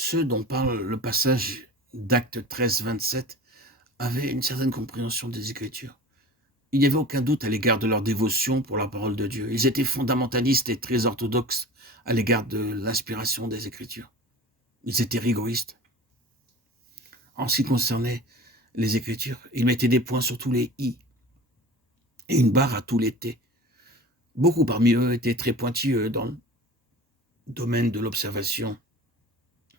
Ceux dont parle le passage d'Actes 13, 27 avaient une certaine compréhension des Écritures. Il n'y avait aucun doute à l'égard de leur dévotion pour la parole de Dieu. Ils étaient fondamentalistes et très orthodoxes à l'égard de l'inspiration des Écritures. Ils étaient rigoristes. En ce qui concernait les Écritures, ils mettaient des points sur tous les i et une barre à tous les t. Beaucoup parmi eux étaient très pointilleux dans le domaine de l'observation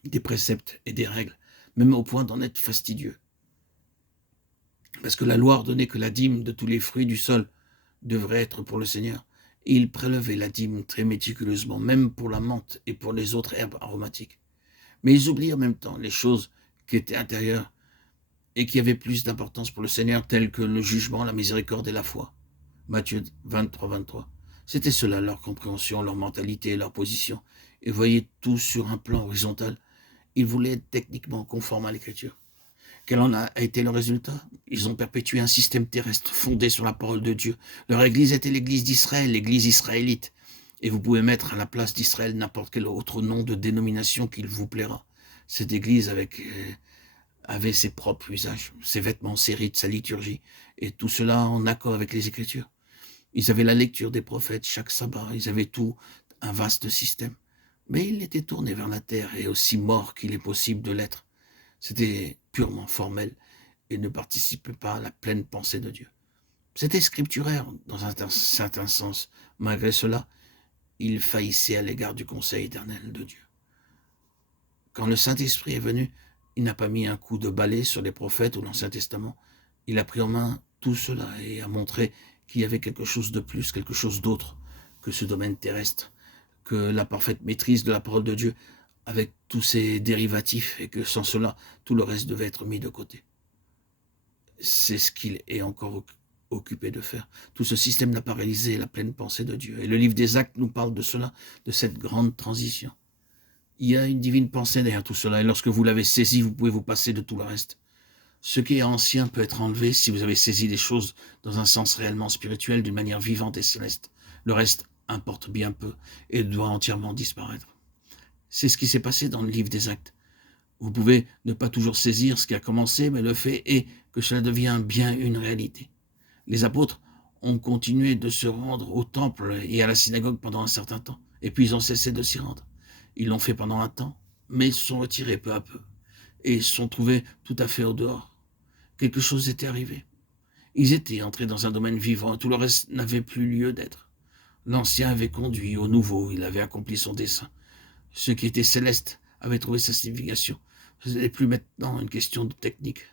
des préceptes et des règles, même au point d'en être fastidieux. Parce que la loi ordonnait que la dîme de tous les fruits du sol devrait être pour le Seigneur. Et ils prélevaient la dîme très méticuleusement, même pour la menthe et pour les autres herbes aromatiques. Mais ils oubliaient en même temps les choses qui étaient intérieures et qui avaient plus d'importance pour le Seigneur, telles que le jugement, la miséricorde et la foi. Matthieu 23, 23. C'était cela leur compréhension, leur mentalité et leur position. Ils voyaient tout sur un plan horizontal. Ils voulaient être techniquement conformes à l'Écriture. Quel en a été le résultat? Ils ont perpétué un système terrestre fondé sur la parole de Dieu. Leur église était l'église d'Israël, l'église israélite. Et vous pouvez mettre à la place d'Israël n'importe quel autre nom de dénomination qu'il vous plaira. Cette église avait ses propres usages, ses vêtements, ses rites, sa liturgie, et tout cela en accord avec les Écritures. Ils avaient la lecture des prophètes chaque sabbat, ils avaient tout un vaste système. Mais ils étaient tournés vers la terre et aussi morts qu'il est possible de l'être. C'était purement formel et ne participait pas à la pleine pensée de Dieu. C'était scripturaire dans un certain sens. Malgré cela, il faillissait à l'égard du conseil éternel de Dieu. Quand le Saint-Esprit est venu, il n'a pas mis un coup de balai sur les prophètes ou l'Ancien Testament. Il a pris en main tout cela et a montré qu'il y avait quelque chose de plus, quelque chose d'autre que ce domaine terrestre, que la parfaite maîtrise de la parole de Dieu avec tous ses dérivatifs, et que sans cela, tout le reste devait être mis de côté. C'est ce qu'il est encore occupé de faire. Tout ce système n'a pas réalisé la pleine pensée de Dieu. Et le livre des Actes nous parle de cela, de cette grande transition. Il y a une divine pensée derrière tout cela, et lorsque vous l'avez saisi, vous pouvez vous passer de tout le reste. Ce qui est ancien peut être enlevé si vous avez saisi les choses dans un sens réellement spirituel, d'une manière vivante et céleste. Le reste importe bien peu et doit entièrement disparaître. C'est ce qui s'est passé dans le livre des Actes. Vous pouvez ne pas toujours saisir ce qui a commencé, mais le fait est que cela devient bien une réalité. Les apôtres ont continué de se rendre au temple et à la synagogue pendant un certain temps, et puis ils ont cessé de s'y rendre. Ils l'ont fait pendant un temps, mais se sont retirés peu à peu, et se sont trouvés tout à fait au dehors. Quelque chose était arrivé. Ils étaient entrés dans un domaine vivant, et tout le reste n'avait plus lieu d'être. L'ancien avait conduit au nouveau, il avait accompli son dessein. Ce qui était céleste avait trouvé sa signification. Ce n'est plus maintenant une question de technique.